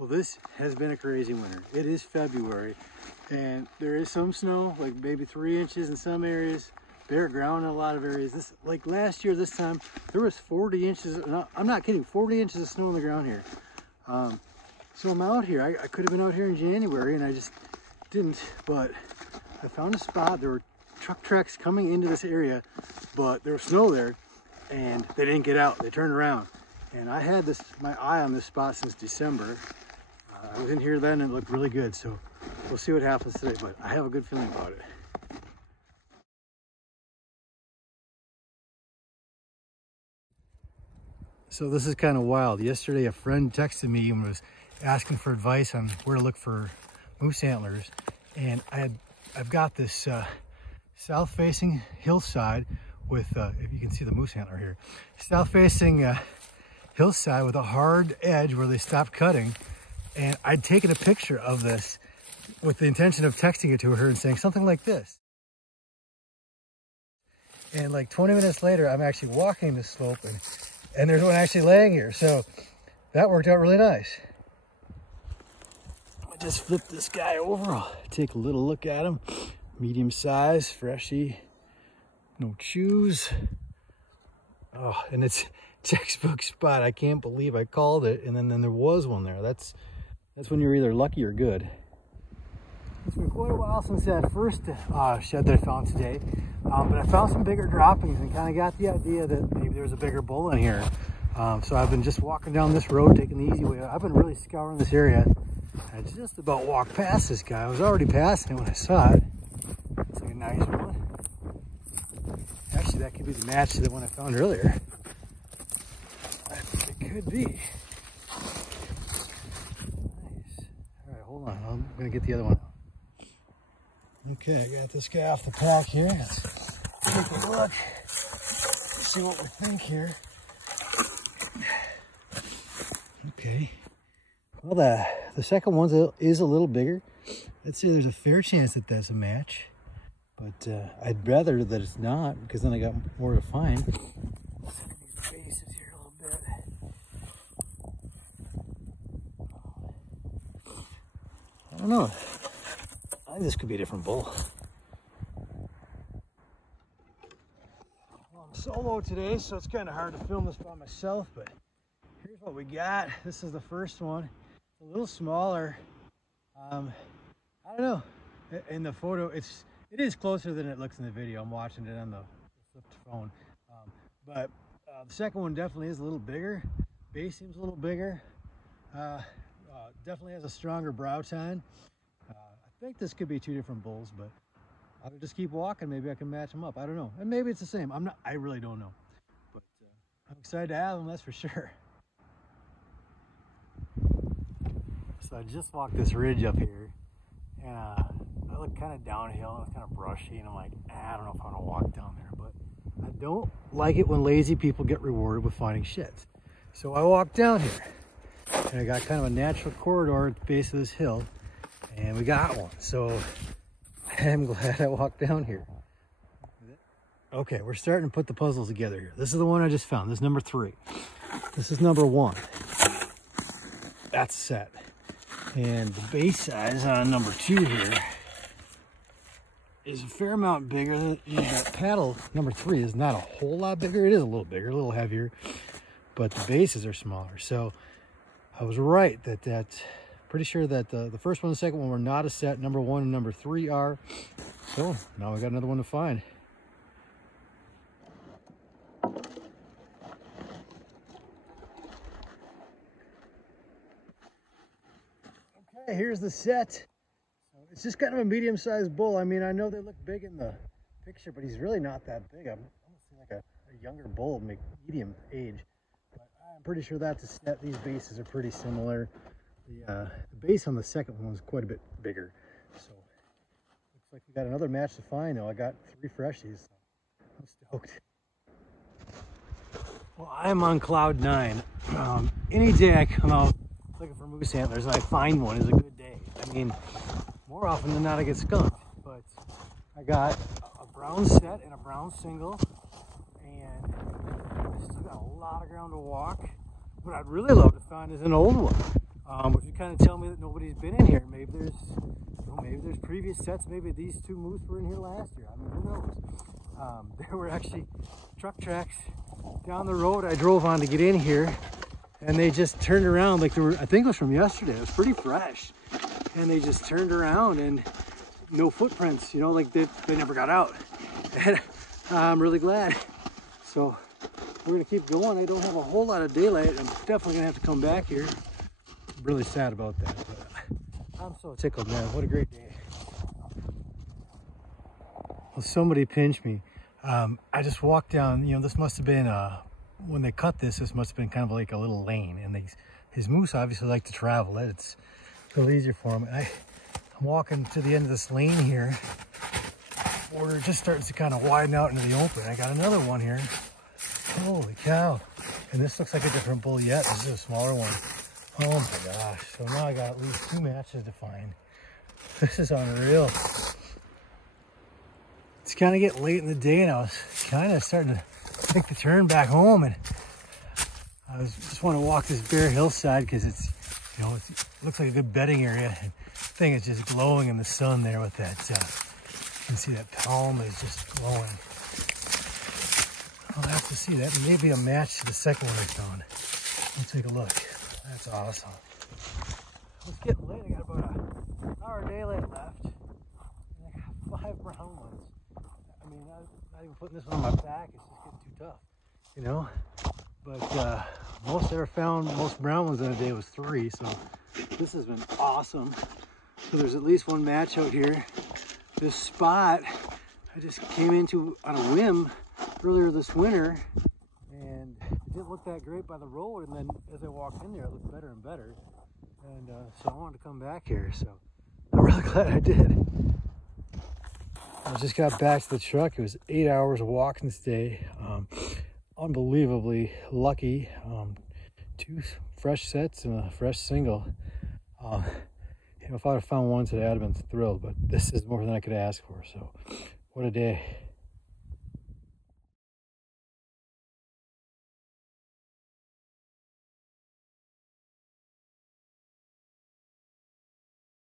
Well, this has been a crazy winter. It is February, and there is some snow, like maybe 3 inches in some areas, bare ground in a lot of areas. This, like last year this time, there was 40 inches, no, I'm not kidding, 40 inches of snow on the ground here. So I'm out here. I could have been out here in January, and I just didn't, but I found a spot. There were truck tracks coming into this area, but there was snow there, and they didn't get out. They turned around. And I had my eye on this spot since December. I was in here then and it looked really good, so we'll see what happens today, but I have a good feeling about it. So this is kind of wild. Yesterday a friend texted me and was asking for advice on where to look for moose antlers, and I've got this south-facing hillside with, if you can see the moose antler here, south-facing hillside with a hard edge where they stopped cutting. And I'd taken a picture of this with the intention of texting it to her and saying something like this. And like 20 minutes later, I'm actually walking the slope and there's one actually laying here. So that worked out really nice. I just flipped this guy over. I'll take a little look at him. Medium size, freshy, no chews. Oh, and it's textbook spot. I can't believe I called it. And then there was one there. That's when you're either lucky or good. It's been quite a while since that first shed that I found today, but I found some bigger droppings and kind of got the idea that maybe there was a bigger bull in here. So I've been just walking down this road, taking the easy way. I've been really scouring this area. I just about walked past this guy. I was already passing it when I saw it. It's like a nice one. Actually, that could be the match to the one I found earlier. I think it could be. Hold on, I'm gonna get the other one. Okay, I got this guy off the pack here. Let's take a look, see what we think here. Okay, well the second one is a little bigger. I'd say there's a fair chance that that's a match, but I'd rather that it's not, because then I got more to find. Faces here a little bit. I don't know. I think this could be a different bull. Well, I'm solo today, so it's kind of hard to film this by myself, but here's what we got. This is the first one. It's a little smaller. I don't know. In the photo, it is closer than it looks in the video. I'm watching it on the flipped phone. But the second one definitely is a little bigger. Base seems a little bigger. Definitely has a stronger brow tine. I think this could be two different bulls, but I'll just keep walking. Maybe I can match them up. I don't know. And maybe it's the same. I really don't know. But I'm excited to have them, that's for sure. So I just walked this ridge up here, and I look kind of downhill, and it's kind of brushy, and I'm like, I don't know if I want to walk down there, but I don't like it when lazy people get rewarded with finding sheds. So I walked down here. And I got kind of a natural corridor at the base of this hill, and we got one. So I'm glad I walked down here. Okay, we're starting to put the puzzles together here. This is the one I just found. This is number 3. This is number 1. That's set. And the base size on number 2 here is a fair amount bigger than that paddle. Number 3 is not a whole lot bigger. It is a little bigger, a little heavier, but the bases are smaller. So I was right that pretty sure that the first one and the second one were not a set. Number 1 and number 3 are. So now we got another one to find. Okay, here's the set. It's just kind of a medium-sized bull. I mean, I know they look big in the picture, but he's really not that big. I'm almost like a younger bull, medium age. I'm pretty sure that's a set. These bases are pretty similar. The base on the second one was quite a bit bigger. So looks like we got another match to find though. I got 3 freshies. So I'm stoked. Well, I'm on cloud 9. Any day I come out looking for moose antlers and I find one is a good day. I mean, more often than not I get skunked. But I got a brown set and a brown single. And I still got a lot of ground to walk. What I'd really love to find is an old one. which would kind of tell me that nobody's been in here. Maybe there's, maybe there's previous sets. Maybe these two moose were in here last year. I mean, who knows? There were actually truck tracks down the road I drove on to get in here, and they just turned around like they were, I think it was from yesterday. It was pretty fresh, and they just turned around and no footprints, you know, like they never got out. And I'm really glad. So we're gonna keep going. I don't have a whole lot of daylight. I'm definitely gonna have to come back here. I'm really sad about that, but I'm so tickled, man. What a great day. Well, somebody pinched me. I just walked down, you know, this must have been, when they cut this must have been kind of like a little lane, and his moose obviously like to travel it. It's a little easier for him. And I'm walking to the end of this lane here, where it just starts to kind of widen out into the open. I got another one here. Holy cow. And this looks like a different bull yet. This is a smaller one. Oh my gosh. So now I got at least 2 matches to find. This is unreal. It's kind of getting late in the day, and I was kind of starting to make the turn back home, and I just want to walk this bare hillside because it's, you know, it looks like a good bedding area. And the thing is just glowing in the sun there with that, you can see that palm is just glowing. I'll have to see that. Maybe a match to the second one I found. Let's take a look. That's awesome. It's getting late. I got about an hour daylight left. And I got 5 brown ones. I mean, I'm not even putting this one on my back. It's just getting too tough, you know? But most I ever found, most brown ones in a day was 3. So this has been awesome. So there's at least one match out here. This spot I just came into on a whim earlier this winter, and it didn't look that great by the road, and then as I walked in there it looked better and better, and so I wanted to come back here, so I'm really glad I did. I just got back to the truck. It was 8 hours of walking this day. Unbelievably lucky. 2 fresh sets and a fresh single. You know, if I would have found one today, I'd have been thrilled, but this is more than I could ask for, so what a day.